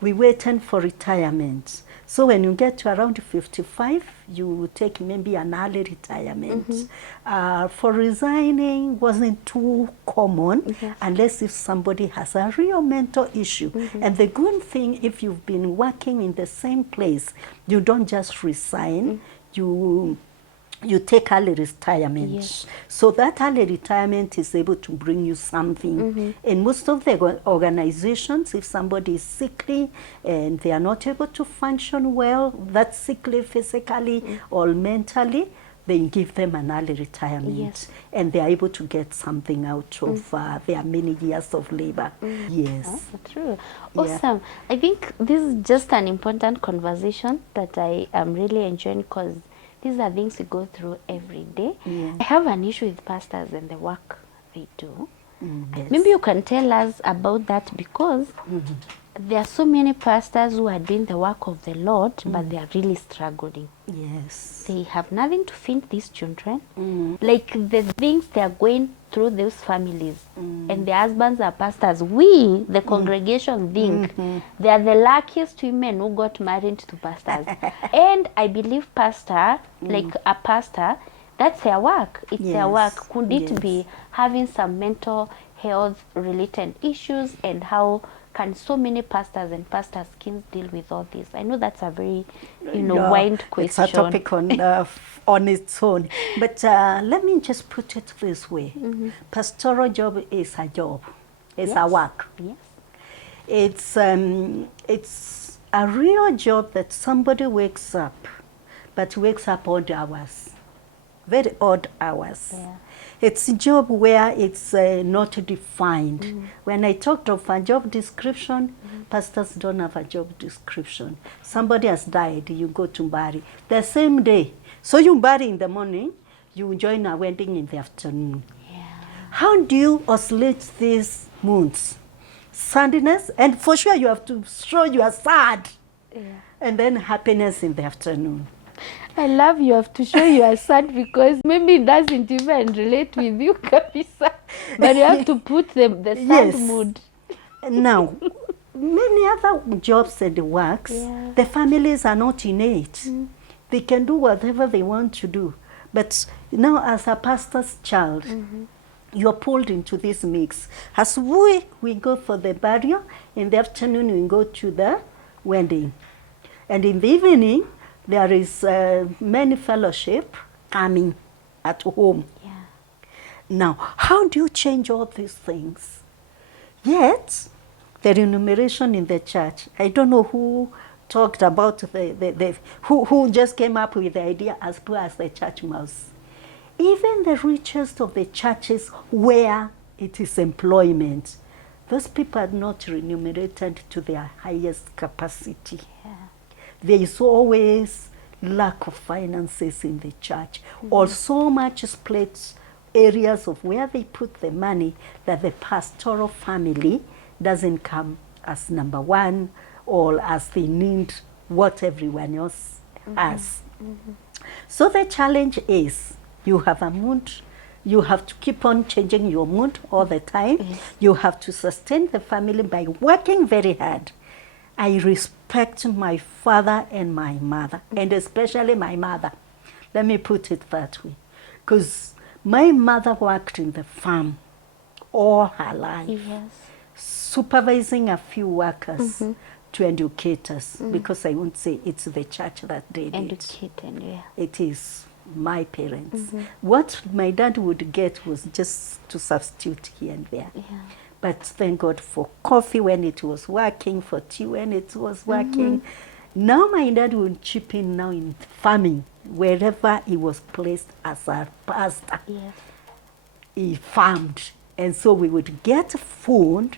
We waited for retirement. So when you get to around 55, you take maybe an early retirement. For resigning wasn't too common, unless if somebody has a real mental issue. And the good thing, if you've been working in the same place, you don't just resign, you take early retirement. So that early retirement is able to bring you something. And most of the organizations, if somebody is sickly and they are not able to function well, that's sickly physically or mentally, they give them an early retirement. And they are able to get something out of their many years of labor. That's true. Awesome. I think this is just an important conversation that I am really enjoying, because these are things we go through every day. I have an issue with pastors and the work they do. Maybe you can tell us about that, because there are so many pastors who are doing the work of the Lord, but they are really struggling. They have nothing to feed these children. Like the things they are going through those families, and their husbands are pastors. We, the congregation, think they are the luckiest women who got married to pastors. And I believe pastor, like a pastor, that's their work. It's their Yes, work. Could it yes. be having some mental health related issues, and how can so many pastors and pastor skins deal with all this? I know that's a very, Yeah, wide question. it's a topic on its own. But let me just put it this way. Pastoral job is a job. It's a Yes. work. Yes. It's a real job that somebody wakes up, but wakes up odd hours, very odd hours. Yeah. It's a job where it's not defined. When I talked of a job description, pastors don't have a job description. Somebody has died, you go to bury the same day. So you bury in the morning, you join a wedding in the afternoon. Yeah. How do you oscillate these moods? Sadness, and for sure you have to show you are sad, Yeah. and then happiness in the afternoon. I love you have to show you are sad, because maybe it doesn't even relate with you, Kapisa. But you have to put the sad Yes. mood. Now, many other jobs and works, Yeah. the families are not innate. They can do whatever they want to do. But now as a pastor's child, you're pulled into this mix. As we go for the burial, in the afternoon we go to the wedding. And in the evening, there is many fellowship coming at home. Yeah. Now, how do you change all these things? Yet, the remuneration in the church, I don't know who talked about who just came up with the idea as poor as the church mouse. Even the richest of the churches where it is employment, those people are not remunerated to their highest capacity. Yeah. There is always lack of finances in the church, or so much split areas of where they put the money that the pastoral family doesn't come as number one, or as they need what everyone else has. So the challenge is, you have a mood, you have to keep on changing your mood all the time. You have to sustain the family by working very hard. I respect my father and my mother, and especially my mother. Let me put it that way. Because my mother worked in the farm all her life, Yes. supervising a few workers to educate us, because I won't say it's the church that did it. Educated, yeah. It is my parents. What my dad would get was just to substitute here and there. Yeah. But thank God for coffee when it was working, for tea when it was working. Now my dad would chip in now in farming, wherever he was placed as a pastor. Yes. He farmed. And so we would get food,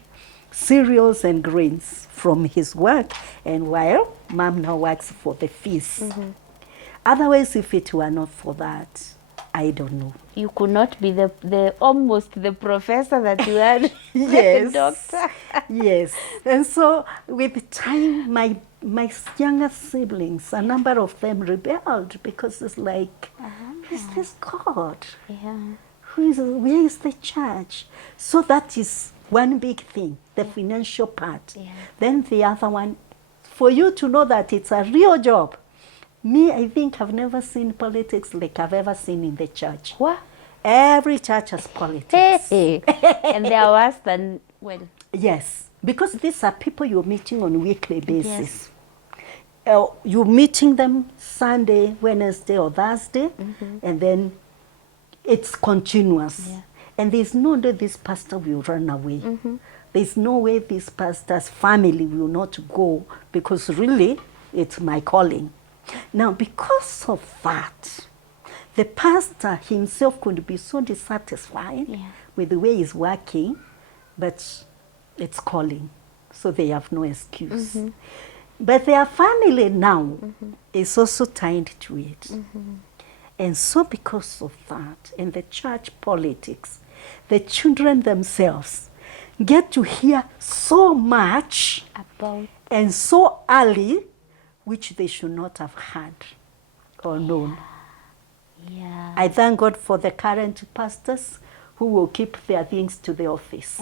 cereals and grains from his work, and while mom now works for the fees. Otherwise, if it were not for that, I don't know. You could not be the almost the professor that you had. Yes. The doctor. Yes. And so with time, my younger siblings, a number of them rebelled, because it's like, is this God? Yeah. Where is the church? So that is one big thing, the financial part. Yeah. Then the other one, for you to know that it's a real job. Me, I think I've never seen politics like I've ever seen in the church. What? Every church has politics. Hey. And they are worse than, well. Yes, because these are people you're meeting on a weekly basis. You're meeting them Sunday, Wednesday, or Thursday, and then it's continuous. Yeah. And there's no way this pastor will run away. There's no way this pastor's family will not go, because really, it's my calling. Now, because of that, the pastor himself could be so dissatisfied with the way he's working, but it's calling, so they have no excuse. But their family now is also tied to it. And so because of that, in the church politics, the children themselves get to hear so much About. and so early, which they should not have had or known. Yeah. I thank God for the current pastors who will keep their things to the office.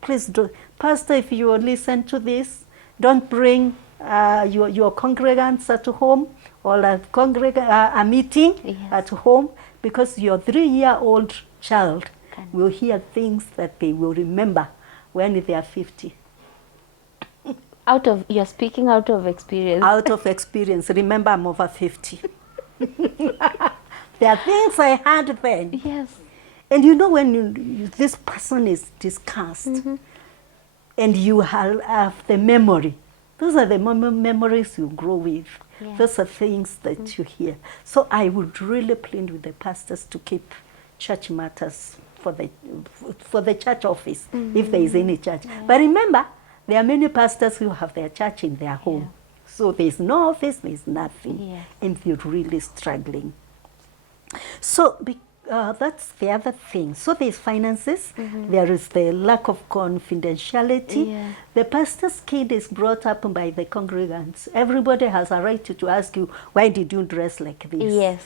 Please do. Pastor, if you will listen to this, don't bring your congregants at home, or a meeting at home. because your 3-year-old child will hear things that they will remember when they are 50. You're speaking out of experience. Out of experience. Remember, I'm over 50. There are things I had then. Yes. And you know, when this person is discussed, and you have the memory, those are the memories you grow with. Yeah. Those are things that you hear. So I would really plead with the pastors to keep church matters for the church office, if there is any church. But remember, there are many pastors who have their church in their home. So there's no office, there's nothing. And they're really struggling. So that's the other thing. So there's finances, there is the lack of confidentiality. The pastor's kid is brought up by the congregants. Everybody has a right to ask you, why did you dress like this? Yes.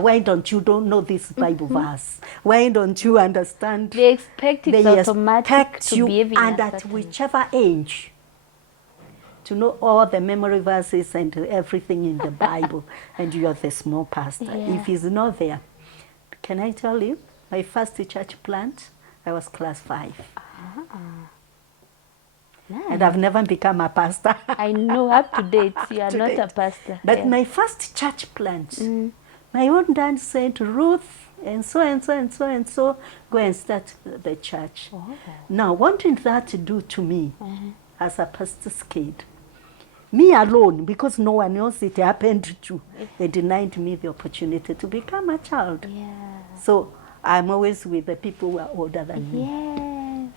Why don't know this Bible verse? Why don't you understand? They expect it's They automatic expect to you, behave in and a at certain whichever age, to know all the memory verses and everything in the Bible, and you're the small pastor. If he's not there, can I tell you, my first church plant, I was class 5. Nice. And I've never become a pastor. I know, up to date, you are To not date. a pastor. But my first church plant, my own dad said, Ruth, and so and so and so and so, go and start the church. Now, what did that do to me as a pastor's kid? Me alone, because no one else it happened to, they denied me the opportunity to become a child. So I'm always with the people who are older than me.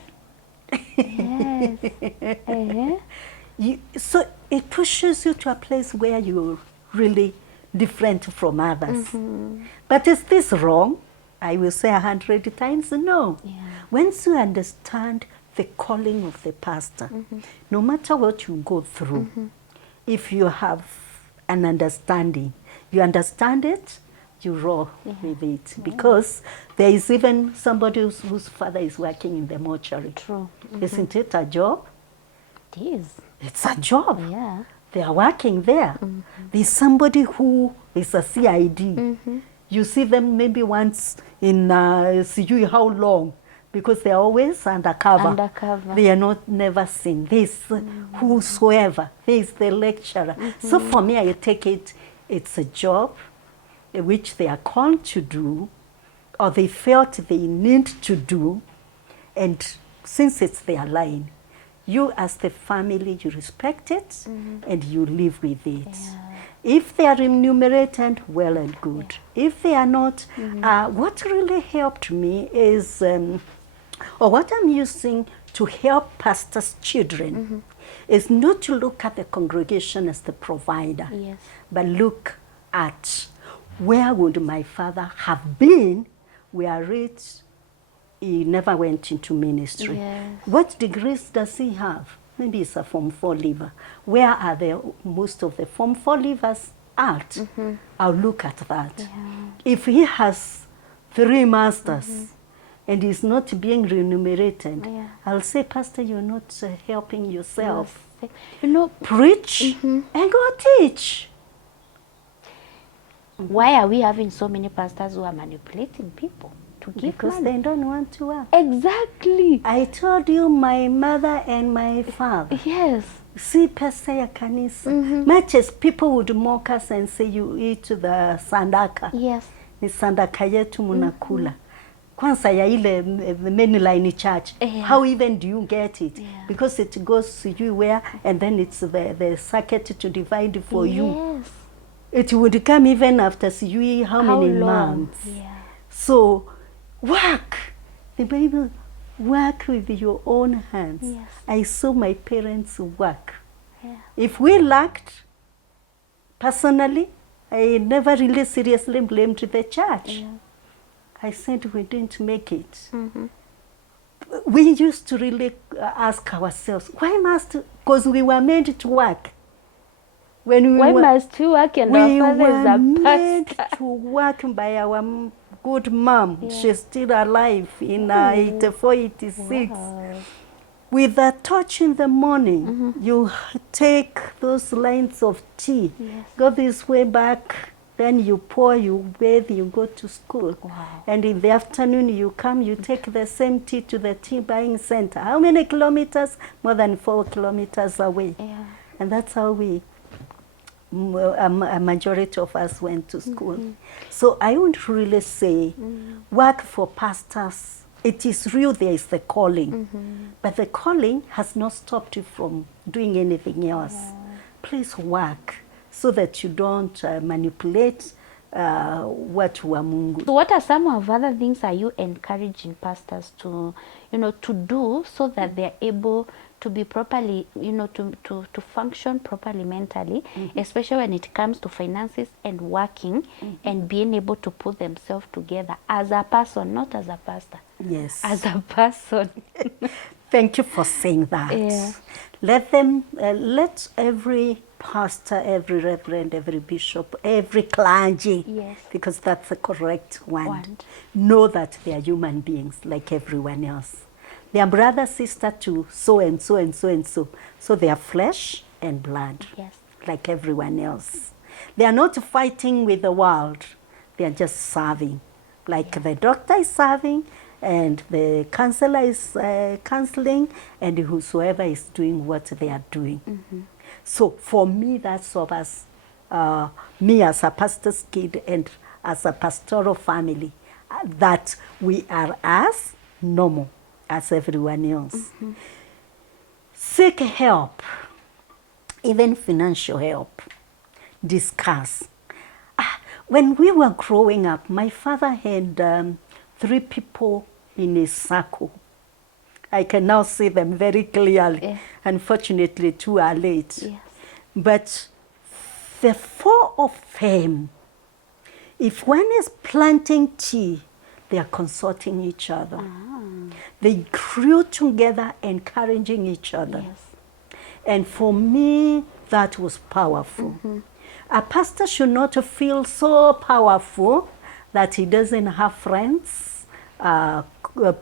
So it pushes you to a place where you're really different from others. But is this wrong? I will say 100 times no. Once you understand the calling of the pastor, no matter what you go through, if you have an understanding, you understand it, you roll with it. Because there is even somebody whose father is working in the mortuary. True. Isn't it a job? It is. It's a job. Yeah. They are working there. There's somebody who is a CID. You see them maybe once in sijui how long, because they are always undercover. Undercover. They are not never seen. This whosoever, he is the lecturer. So for me, I take it, it's a job which they are called to do, or they felt they need to do, and since it's their line, you as the family, you respect it and you live with it. If they are remunerated, well and good. If they are not, what really helped me is, or what I'm using to help pastors' children, is not to look at the congregation as the provider, but look at where would my father have been were it he never went into ministry. What degrees does he have? Maybe he's a Form 4 leaver. Where are most of the Form 4 leavers at? I'll look at that. If he has 3 masters and he's not being remunerated, I'll say, Pastor, you're not helping yourself. You know, preach and go teach. Why are we having so many pastors who are manipulating people to give Because money? they don't want to work. Exactly. I told you my mother and my father. Yes. Si pesa ya kanisa. Much as people would mock us and say you eat the sandaka. Yes. Ni sandaka yetu munakula. Kwanza ya ile mainline church. How even do you get it? Because it goes to you where, and then it's the circuit to divide for you. It would come even after how many months. So work. The Bible, work with your own hands. I saw my parents work. If we lacked, personally, I never really seriously blamed the church. I said we didn't make it. We used to really ask ourselves, why must, because we were made to work. Why must we work and our father is a pastor? We were made to work by our good mom. She's still alive in 84, 86. With a torch in the morning, you take those lines of tea, go this way back Then you pour, you bathe, you go to school. Wow. And in the afternoon you come, you take the same tea to the tea buying center. How many kilometers? More than 4 kilometers away. Yeah. And that's how we, a majority of us went to school. So I wouldn't really say work for pastors. It is real, there is the calling. But the calling has not stopped you from doing anything else. Please work so that you don't manipulate watu wa Mungu. So what are some of other things are you encouraging pastors to, to do so that they're able to be properly, to function properly mentally, especially when it comes to finances and working and being able to put themselves together as a person, not as a pastor. Yes. As a person. Thank you for saying that. Yeah. Let them, let every pastor, every reverend, every bishop, every clergy, Yes. because that's the correct one, One. know that they are human beings like everyone else. They are brother, sister to so and so and so and so. So they are flesh and blood, Yes. like everyone else. They are not fighting with the world. They are just serving. Like the doctor is serving, and the counselor is counseling, and whosoever is doing what they are doing. So for me, that's of us, me as a pastor's kid and as a pastoral family, that we are as normal as everyone else. Seek help, even financial help. Discuss. When we were growing up, my father had 3 people in his circle. I can now see them very clearly. Yeah. Unfortunately, 2 are late. Yes. But the 4 of them, if one is planting tea, they are consulting each other. They grew together, encouraging each other. Yes. And for me, that was powerful. A pastor should not feel so powerful that he doesn't have friends,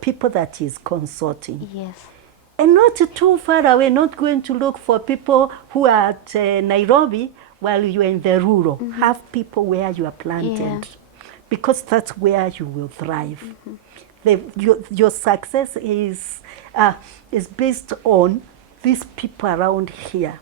people that he's consulting. Yes. And not too far away, not going to look for people who are at Nairobi while you're in the rural. Have people where you are planted. Yeah. Because that's where you will thrive. Your success is based on these people around here.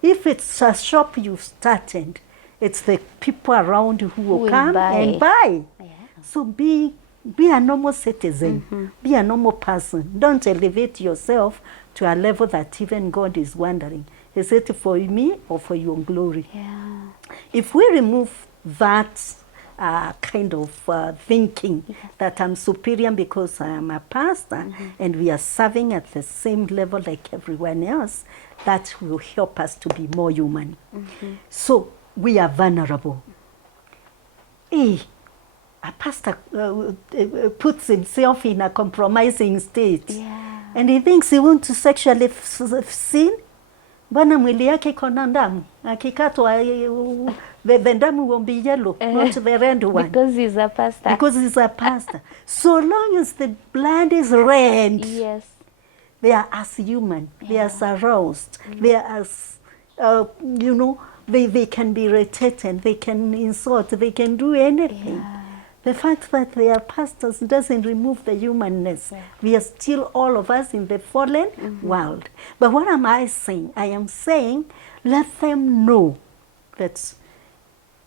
If it's a shop you've started, it's the people around who will come and buy. Yeah. So be a normal citizen, be a normal person. Don't elevate yourself to a level that even God is wondering, is it for me or for your glory? Yeah. If we remove that kind of thinking that I'm superior because I am a pastor and we are serving at the same level like everyone else, that will help us to be more human. So we are vulnerable. A pastor puts himself in a compromising state. Yeah. And he thinks he wants to sexually sin. Bwana mwili yake iko na damu. Akikatwa, the damu will be yellow, not the red one. Because he's a pastor. Because he's a pastor. So long as the blood is red, Yes. they are as human. They are as aroused. They are as, they can be irritated. They can insult. They can do anything. Yeah. The fact that they are pastors doesn't remove the humanness. Yeah. We are still all of us in the fallen world. But what am I saying? I am saying let them know that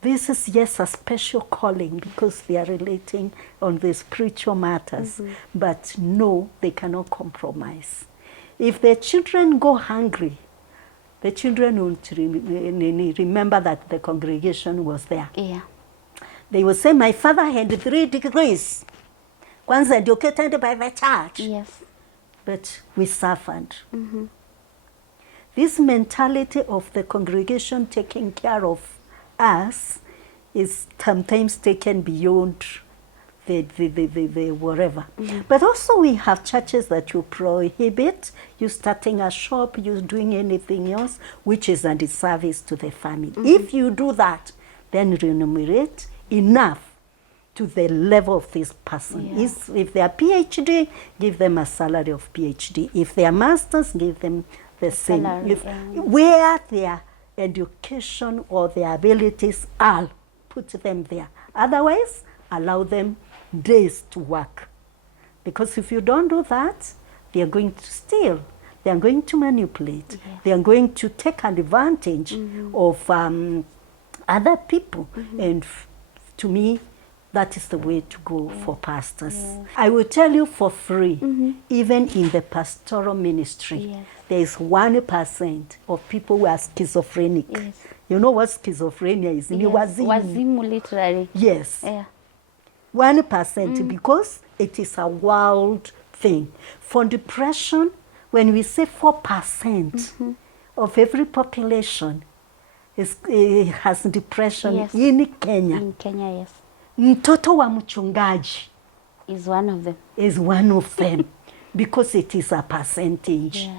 this is, yes, a special calling because they are relating on the spiritual matters. But no, they cannot compromise. If their children go hungry, the children won't remember that the congregation was there. Yeah. They will say, my father had 3 degrees, once educated by the church. Yes. But we suffered. This mentality of the congregation taking care of us is sometimes taken beyond the whatever. But also we have churches that you prohibit you starting a shop, you doing anything else, which is a disservice to the family. If you do that, then remunerate enough to the level of this person. Yeah. If they are PhD, give them a salary of PhD. If they are masters, give them the same. Salary, Where their education or their abilities are, put them there. Otherwise, allow them days to work. Because if you don't do that, they are going to steal. They are going to manipulate. Yes. They are going to take advantage of other people. And to me, that is the way to go for pastors. I will tell you for free, even in the pastoral ministry, there is 1% of people who are schizophrenic. Yes. You know what schizophrenia is? Ni Yes. wazimu. Wazimu, literally. Yes. Yeah. 1% because it is a world thing. For depression, when we say 4% of every population has depression Yes. in Kenya. In Kenya, yes. Mtoto wa mchungaji Is one of them. is one of them because it is a percentage.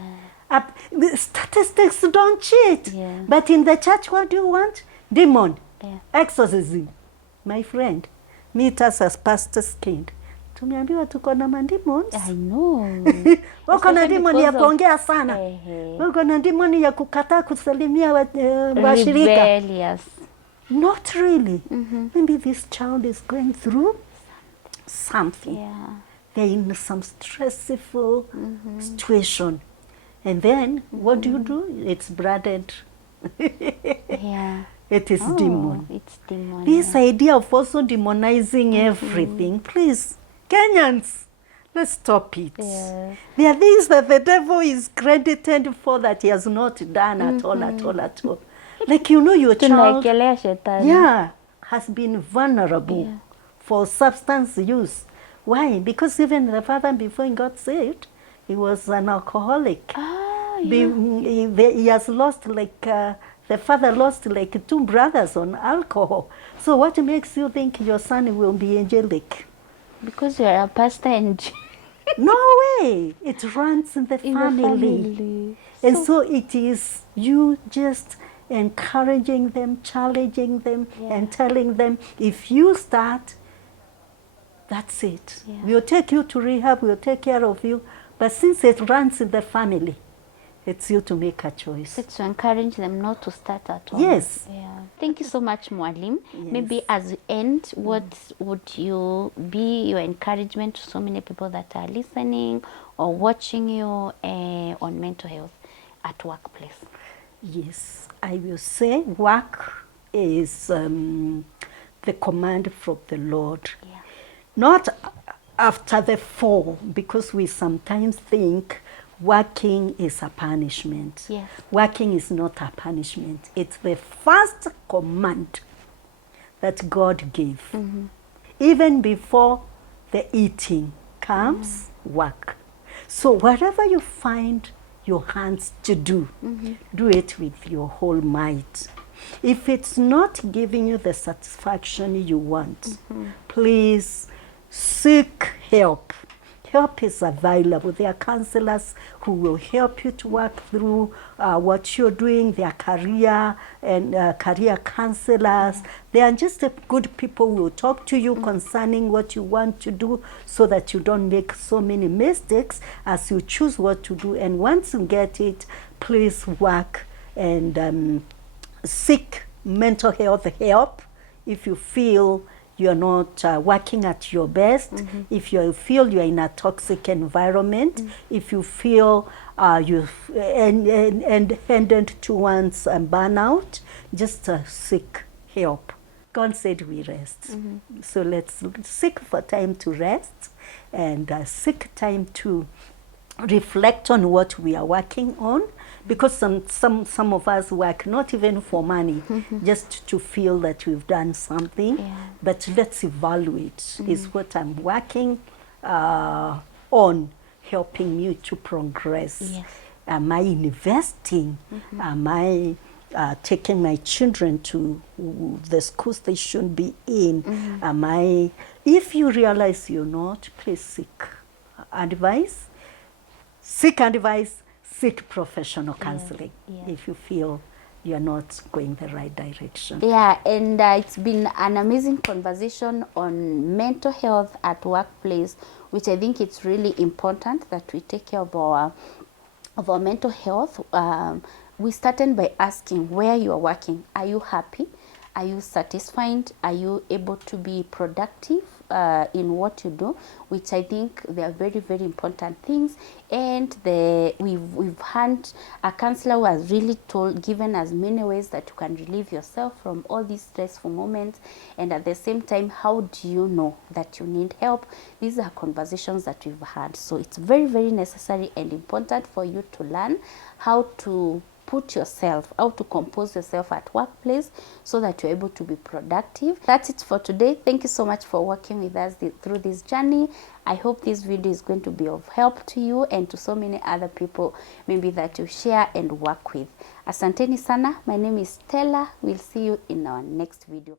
The statistics don't cheat. Yeah. But in the church, what do you want? Demon. Yeah. Exorcism. My friend, meet us as pastors kid. Tumeambiwa tuko na mandemons. I know. Wako na Especially demon ya because of- kuongea sana. Wako na demon ya kukataa kusalimia washirika. Rebellious. Not really. Maybe this child is going through something. Yeah. They're in some stressful situation. And then, what do you do? It's branded. Yeah. It is demon. It's demon. This idea of also demonizing everything, please, Kenyans, let's stop it. Yes. There are things that the devil is credited for that he has not done at all, at all, at all. Like, you know, your child, Tunaekelea shetani. yeah, has been vulnerable for substance use. Why? Because even the father, before he got saved, he was an alcoholic. Ah, He has lost like, the father lost like 2 brothers on alcohol. So what makes you think your son will be angelic? because you're a pastor and No way! It runs in the in the family. family. And so it is you just encouraging them, challenging them, and telling them, if you start, that's it. Yeah. We'll take you to rehab, we'll take care of you. But since it runs in the family, it's you to make a choice. It's to encourage them not to start at all. Yes. Yeah. Thank you so much, Mwalim. Yes. Maybe as we end, what would you be your encouragement to so many people that are listening or watching you on mental health at workplace? Yes, I will say work is the command from the Lord. Yeah. Not after the fall, because we sometimes think working is a punishment. Yes. Working is not a punishment. It's the first command that God gave. Even before the eating comes, work. So whatever you find your hands to do, do it with your whole might. If it's not giving you the satisfaction you want, please seek help. Help is available. There are counselors who will help you to work through what you're doing. There are career and career counselors. They are just good people who will talk to you concerning what you want to do so that you don't make so many mistakes as you choose what to do. And once you get it, please work and seek mental health help if you feel you're not working at your best, if you feel you're in a toxic environment, if you feel you're headed towards burnout, just seek help. God said we rest. So let's seek for time to rest and seek time to reflect on what we are working on, because some of us work not even for money, just to feel that we've done something. But let's evaluate, is what I'm working on helping me to progress? Yes. Am I investing? Am I taking my children to the schools they should be in? Am I, if you realize you're not, please seek advice. Seek advice, seek professional counseling if you feel you're not going the right direction. Yeah, and it's been an amazing conversation on mental health at workplace, which I think it's really important that we take care of our mental health. We started by asking where you are working. Are you happy? Are you satisfied? Are you able to be productive in what you do? Which I think they are very, very important things. And we've had a counselor who has really given us many ways that you can relieve yourself from all these stressful moments. And at the same time, how do you know that you need help? These are conversations that we've had. So it's very, very necessary and important for you to learn how to put yourself, how to compose yourself at workplace so that you're able to be productive. That's it for today. Thank you so much for working with us through this journey. I hope this video is going to be of help to you and to so many other people maybe that you share and work with. Asanteni sana. My name is Stella. We'll see you in our next video.